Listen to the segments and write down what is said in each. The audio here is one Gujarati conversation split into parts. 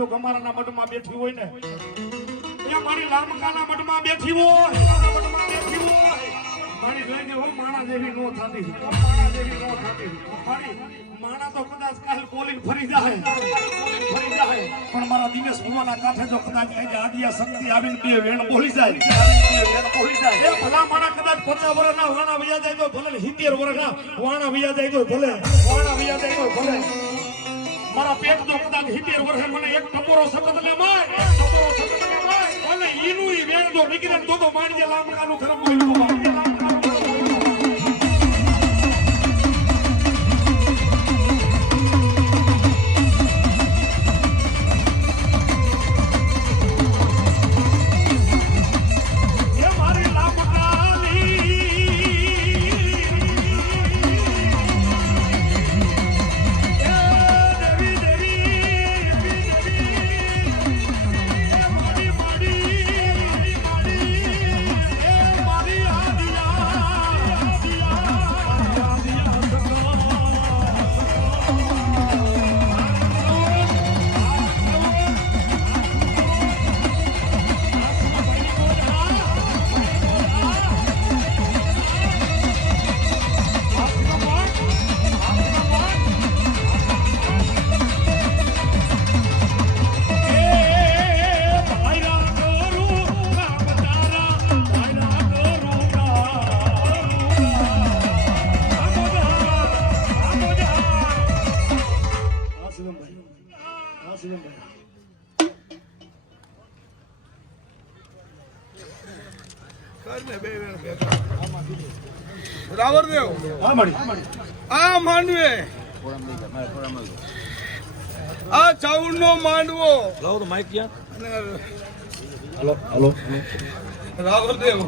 જો ગમારાના મઠમાં બેઠી હોય ને એ મારી લામકાના મઠમાં બેઠી હોય મારી જોઈને હું માણા જેવી નો થાતી મારી માણા તો કદાચ કાલ બોલીને ફરી જાય પણ મારા દિનેશ ભુવાના કાંઠે જો કદાચ આદિયા શક્તિ આવીને બે વેણ બોલી જાય એ ભલા માણા કદાચ 50 વર્ષના વાણા વયા જાય તો ભલે 70 વર્ષના વાણા વયા જાય તો ભલે મારા પેટ તો કદાચ 70 વર્ષે મને એક ટપોરો શબ્દ લે માય અને ઈનું ઈ વેણ જો નીકળે તો માણજે લામકાનું ખરાબ બોલ્યું આ માંડવે આ ચાઉડ નો માંડવો રાવરદેવ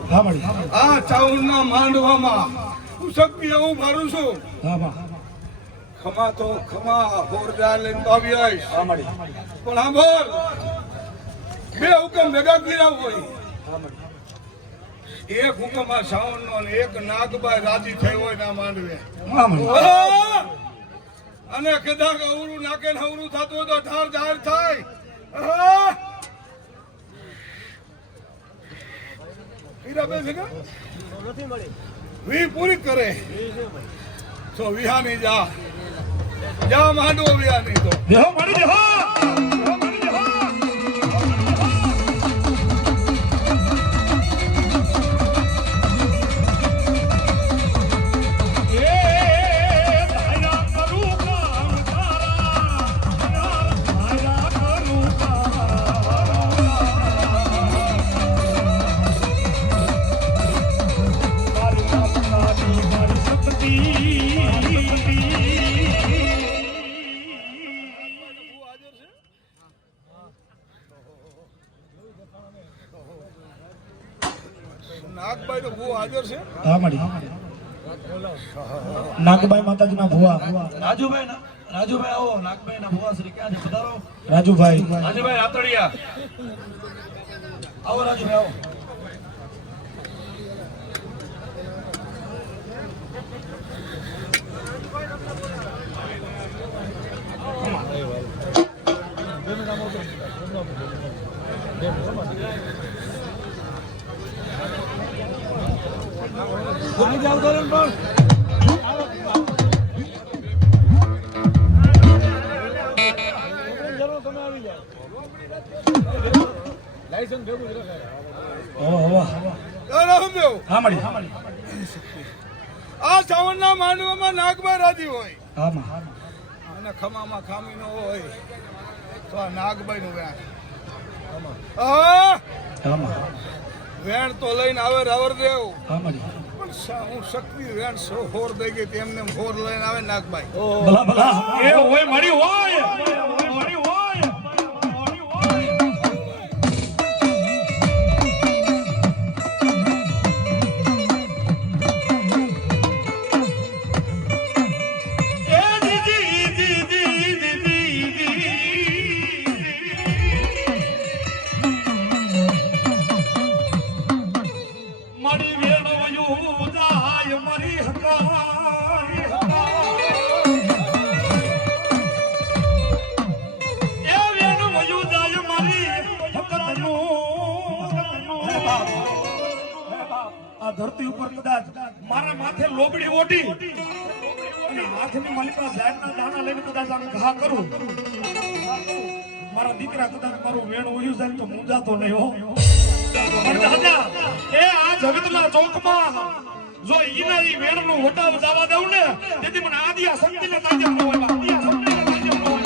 આ ચાઉડ ના માંડવામાં હું શક્તિ હું ભરું છું ખમા તો ખમા હોરદાર લઈને આવી આવીશ પણ હા બોલ બે હુકમ ભેગા કર્યા હોય એક હુકમ આ શ્રાવણ નો એક નાગબાઈ રાજી થઈ હોય ના માંડવે અને કદાચ અવરું નાકે અવરું થતું હોય તો ઠાર જાહેર થાય વી પૂરી કરે તો વિહાની જા માંડવો વિહાની તો નાગબાઈ તો ભૂ હાજર છે નાગબાઈ માતાજીના ભુવા રાજુભાઈ આવો નાગભાઈ ના ભુવા શ્રી ક્યાં છે પધારો રાજુભાઈ આતડિયા આવો રાજુભાઈ આવો આ શ્રાવણના માંડવામાં નાગબાઈ રાજી હોય અને ખમામાં ખામી નો હોય તો આ નાગબાઈ નું વેણ તો લઈને આવે રાવરદેવ પણ હું શક્તિ વેણ હોર દઈ ગઈ તેમને હોર લઈને આવે નાગબાઈ આ ધરતી ઉપર કદાચ મારા માથે લોબડી ઓઢી અને હાથની માલિકા ઝાડના દાણા લઈને કદાચ આમ ઘા કરું, મારા દીકરા કદાચ મારું વેણ ઉયું જાય તો મૂંઝાતો નહીં હો. પણ દાદા એ આ જગતના ચોકમાં જો ઈના ઈ વેણનું વટાવ જવા દઉં ને તેથી મને આદિયા શક્તિને તાજબ ન હોય, આદિયા શક્તિને તાજબ ન હોય.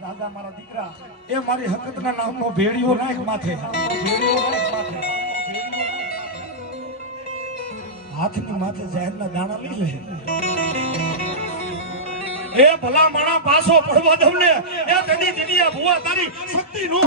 દાદા મારા દીકરા એ મારી હકતના નામનો ભેડિયો નાખ માથે, હાથની માથે ઝાડના દાણા લઈ લે. એ ભલા માણા પાછો પડવા દઉં ને એ કદી દીદી ભુવા તારી શક્તિ નો